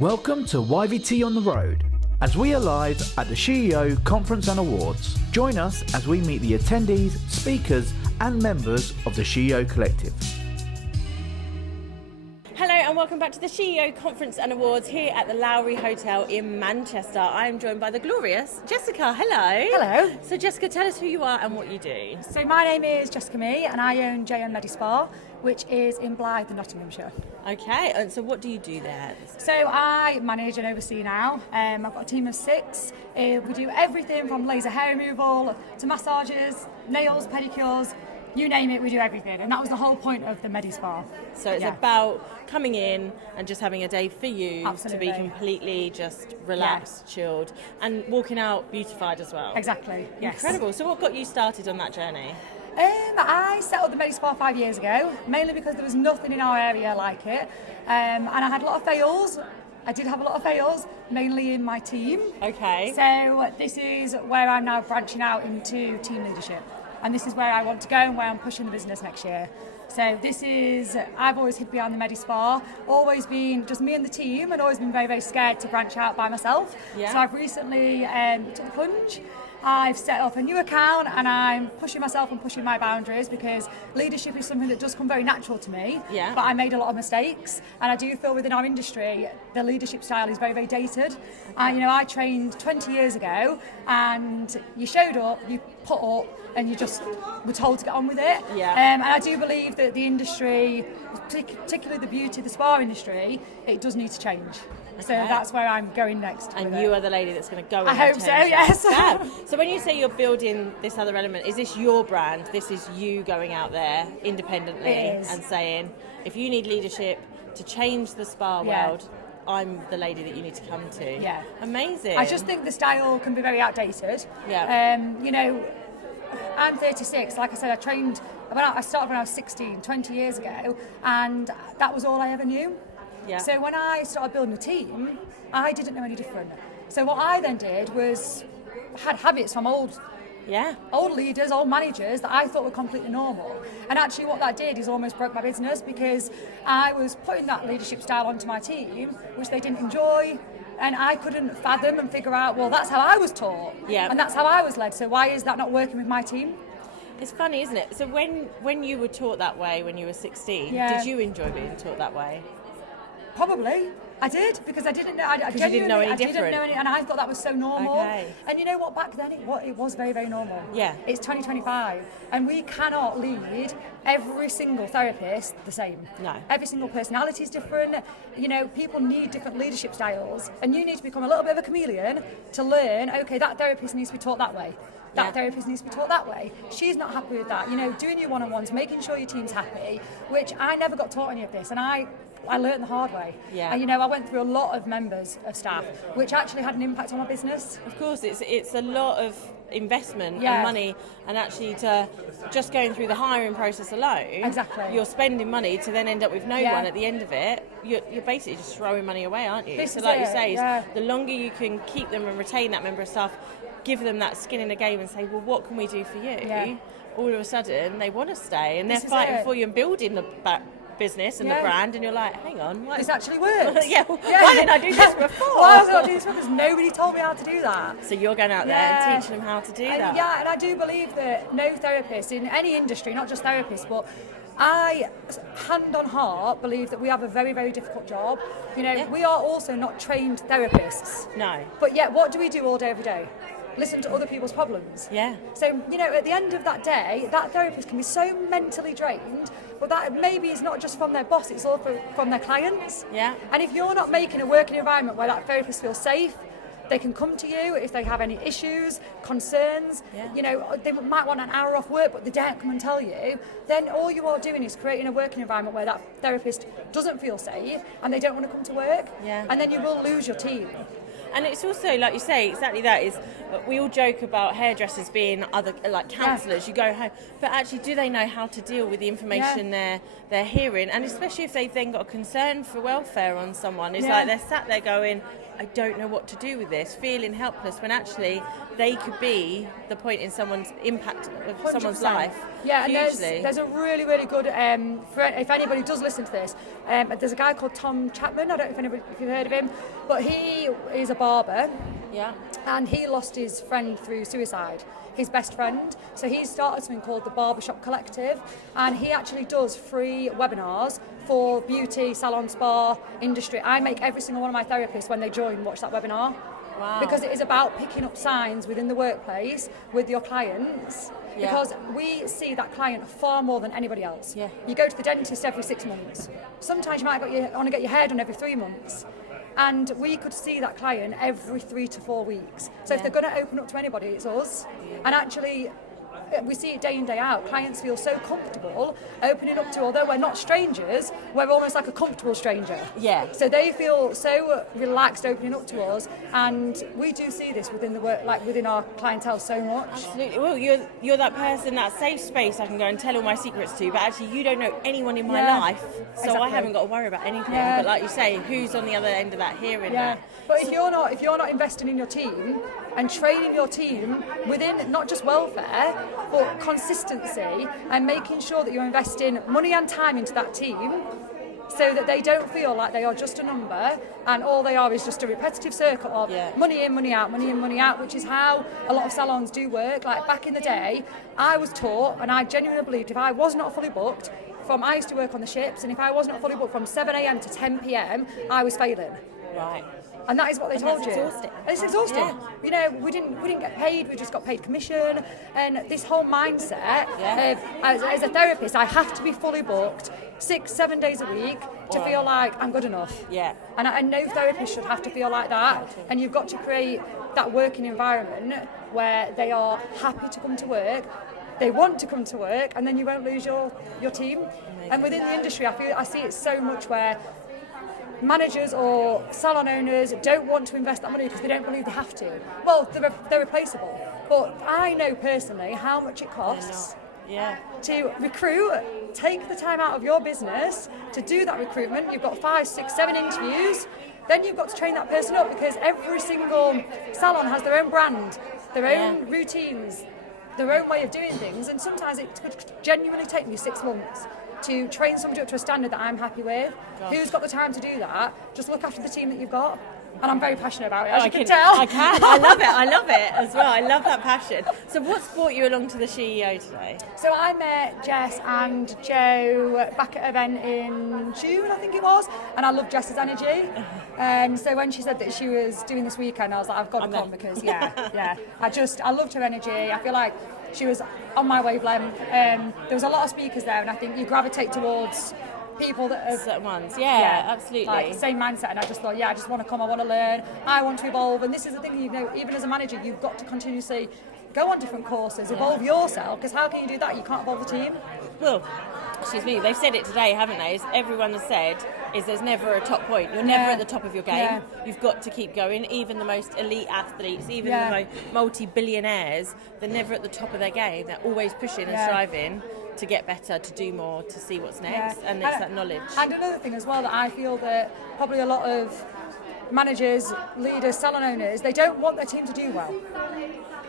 Welcome to YVT On The Road, as we are live at the SheEO Conference Awards. Join us as we meet the attendees, speakers and members of the SheEO Collective. Hello and welcome back to the SheEO Conference Awards here at the Lowry Hotel in Manchester. I am joined by the glorious Jessica. Hello. Hello. So Jessica, tell us who you are and what you do. So my name is Jessica Mee and I own JN Medi Spa, which is in Blythe, Nottinghamshire. Okay, and so what do you do there? So I manage and oversee now. I've got a team of 6. We do everything from laser hair removal to massages, nails, pedicures, you name it, we do everything. And that was the whole point of the Medi Spa. So it's about coming in and just having a day for you. Absolutely. To be completely just relaxed, chilled, and walking out beautified as well. Exactly, yes. Incredible. So what got you started on that journey? I set up the Medi Spa 5 years ago, mainly because there was nothing in our area like it. And I had a lot of fails. I did have a lot of fails, mainly in my team. Okay. So this is where I'm now branching out into team leadership. And this is where I want to go and where I'm pushing the business next year. So I've always hid behind the Medi Spa, always been just me and the team, and always been very, very scared to branch out by myself. Yeah. So I've recently took the plunge. I've set up a new account and I'm pushing myself and pushing my boundaries because leadership is something that does come very natural to me. Yeah. But I made a lot of mistakes, and I do feel within our industry the leadership style is very, very dated. I trained 20 years ago, and you showed up, you put up, and you just were told to get on with it. Yeah. And I do believe that the industry, particularly the beauty, the spa industry, it does need to change. So that's where I'm going next. And you are the lady that's going to go in. I hope so, yes. Fab. So when you say you're building this other element, is this your brand? This is you going out there independently and saying, if you need leadership to change the spa world, I'm the lady that you need to come to. Yeah. Amazing. I just think the style can be very outdated. Yeah. I'm 36. Like I said, I started when I was 16, 20 years ago, and that was all I ever knew. Yeah. So when I started building a team, I didn't know any different. So what I then did was had habits from old leaders, old managers that I thought were completely normal. And actually what that did is almost broke my business because I was putting that leadership style onto my team, which they didn't enjoy. And I couldn't fathom and figure out, well, that's how I was taught. Yeah. And that's how I was led. So why is that not working with my team? It's funny, isn't it? So when you were taught that way when you were 16, did you enjoy being taught that way? Probably. I did, because I didn't know. Because you didn't know any different. Didn't know any, and I thought that was so normal. Okay. And you know what? Back then, it was very, very normal. Yeah. It's 2025, and we cannot lead every single therapist the same. No. Every single personality is different. People need different leadership styles, and you need to become a little bit of a chameleon to learn. Okay, that therapist needs to be taught that way. That therapist needs to be taught that way. She's not happy with that. Doing your one-on-ones, making sure your team's happy, which I never got taught any of this, and I learned the hard way. Yeah. And I went through a lot of members of staff, which actually had an impact on my business. Of course, it's a lot of investment and money, and actually to just going through the hiring process alone. Exactly. You're spending money to then end up with no one at the end of it. You're basically just throwing money away, aren't you? This so is like it, you say, yeah. the longer you can keep them and retain that member of staff, give them that skin in the game and say, well, what can we do for you? Yeah. All of a sudden, they want to stay, and This they're is fighting it. for you and building the business and the brand, and you're like, hang on, why? This actually works. Why didn't I do this before? Why was I not doing this before? Because nobody told me how to do that. So you're going out there and teaching them how to do that. Yeah, and I do believe that no therapist in any industry, not just therapists, but I, hand on heart, believe that we have a very, very difficult job. We are also not trained therapists. No. But yet, what do we do all day, every day? Listen to other people's problems. Yeah. So, at the end of that day, that therapist can be so mentally drained, but that maybe is not just from their boss, it's also from their clients. Yeah. And if you're not making a working environment where that therapist feels safe, they can come to you if they have any issues, concerns, they might want an hour off work, but they don't come and tell you, then all you are doing is creating a working environment where that therapist doesn't feel safe and they don't want to come to work. Yeah. And then you will lose your team. And it's also, like you say, exactly that is, we all joke about hairdressers being other, like counsellors, you go home, but actually do they know how to deal with the information they're hearing? And especially if they've then got a concern for welfare on someone, it's like they're sat there going, I don't know what to do with this, feeling helpless, when actually they could be the point in someone's impact of 100%. Someone's life. Yeah, hugely. And there's a really, really good, if anybody does listen to this, there's a guy called Tom Chapman, I don't know if you've heard of him, but he is a barber, and he lost his friend through suicide, his best friend. So he started something called the Barbershop Collective, and he actually does free webinars for beauty, salon, spa industry. I make every single one of my therapists, when they join, watch that webinar. Wow. Because it is about picking up signs within the workplace with your clients. Because we see that client far more than anybody else. Yeah. You go to the dentist every 6 months. Sometimes you might want to get your hair done every 3 months. And we could see that client every 3 to 4 weeks. So if they're going to open up to anybody, it's us. And actually, we see it day in, day out. Clients feel so comfortable opening up to, although we're not strangers, we're almost like a comfortable stranger. Yeah. So they feel so relaxed opening up to us, and we do see this within the work, like within our clientele, so much. Absolutely. Well, you're that person, that safe space I can go and tell all my secrets to, but actually you don't know anyone in my life, so exactly. I haven't got to worry about anything. But like you say, who's on the other end of that hearing that? But if you're not investing in your team and training your team within not just welfare, but consistency, and making sure that you're investing money and time into that team, so that they don't feel like they are just a number and all they are is just a repetitive circle of money in, money out, money in, money out, which is how a lot of salons do work. Like back in the day, I was taught, and I genuinely believed, if I was not fully booked, I used to work on the ships, and if I was not fully booked from 7 a.m. to 10 p.m, I was failing. Right. And that is what they told you. Exhausting. And it's exhausting. Yeah. You know, we didn't get paid. We just got paid commission. And this whole mindset of, as a therapist, I have to be fully booked 6-7 days a week to feel like I'm good enough. Yeah. And no therapist should have to feel like that. And you've got to create that working environment where they are happy to come to work. They want to come to work, and then you won't lose your team. Amazing. And within the industry, I see it so much where managers or salon owners don't want to invest that money because they don't believe they have to. Well, they're replaceable. But I know personally how much it costs to recruit. Take the time out of your business to do that recruitment. You've got 5, 6, 7 interviews. Then you've got to train that person up, because every single salon has their own brand, their own routines, their own way of doing things. And sometimes it could genuinely take me 6 months to train somebody up to a standard that I'm happy with. Gosh. Who's got the time to do that? Just look after the team that you've got. And I'm very passionate about it, as you can tell. I can. I love it as well. I love that passion. So what's brought you along to the SheEO today? So I met Jess and Joe back at an event in June, I think it was, and I love Jess's energy. So when she said that she was doing this weekend, I was like, I've got to come, because I loved her energy. I feel like she was on my wavelength. There was a lot of speakers there, and I think you gravitate towards people that have certain ones, absolutely, like the same mindset. And I just thought, I just want to come, I want to learn, I want to evolve. And this is the thing, you know, even as a manager, you've got to continuously go on different courses, evolve yourself, because how can you do that? You can't evolve the team. Well, excuse me, they've said it today, haven't they? Everyone has said is there's never a top point. You're never at the top of your game. You've got to keep going. Even the most elite athletes, even the multi-billionaires, they're never at the top of their game. They're always pushing and striving to get better, to do more, to see what's next, and it's that knowledge. And another thing as well that I feel that probably a lot of managers, leaders, salon owners, they don't want their team to do well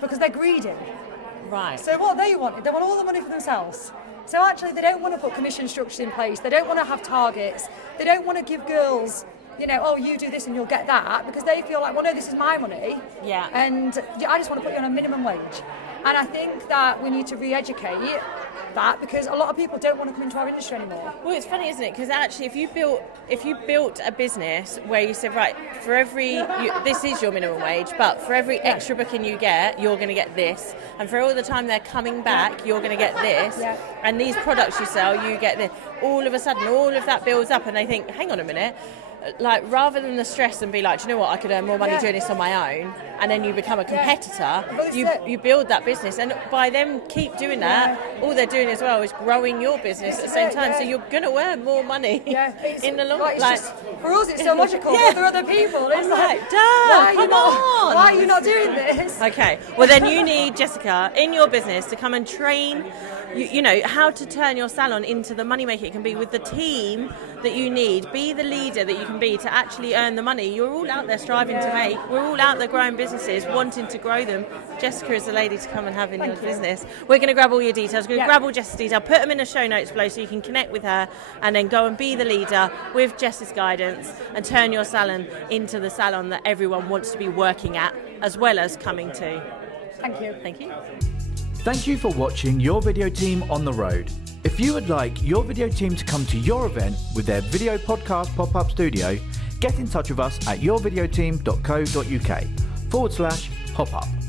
because they're greedy. Right. So what they want all the money for themselves. So actually they don't want to put commission structures in place, they don't want to have targets, they don't want to give girls, you know, oh, you do this and you'll get that, because they feel like, well, no, this is my money, and I just want to put you on a minimum wage. And I think that we need to re-educate that, because a lot of people don't want to come into our industry anymore. Well, it's funny, isn't it? Because actually, if you built a business where you said, right, for this is your minimum wage, but for every extra booking you get, you're going to get this, and for all the time they're coming back, you're going to get this, and these products you sell, you get this. All of a sudden, all of that builds up, and they think, hang on a minute, like, rather than the stress and be like, do you know what, I could earn more money doing this on my own, and then you become a competitor, you build that business, and by them keep doing that, all they're doing as well is growing your business at the same time, so you're going to earn more money in the long run. For us it's so logical, but for other people it's why are you not doing this? Okay, well then you need, Jessica, in your business to come and train you know how to turn your salon into the money maker it can be, with the team that you need. Be the leader that you can be to actually earn the money. You're all out there striving to make. We're all out there growing businesses, wanting to grow them. Jessica is the lady to come and have in your business. We're going to grab all your details. We're going to grab all Jess's details, put them in the show notes below so you can connect with her, and then go and be the leader with Jess's guidance and turn your salon into the salon that everyone wants to be working at as well as coming to. Thank you. Thank you. Thank you for watching Your Video Team on the Road. If you would like your video team to come to your event with their video podcast pop-up studio, get in touch with us at yourvideoteam.co.uk/pop-up.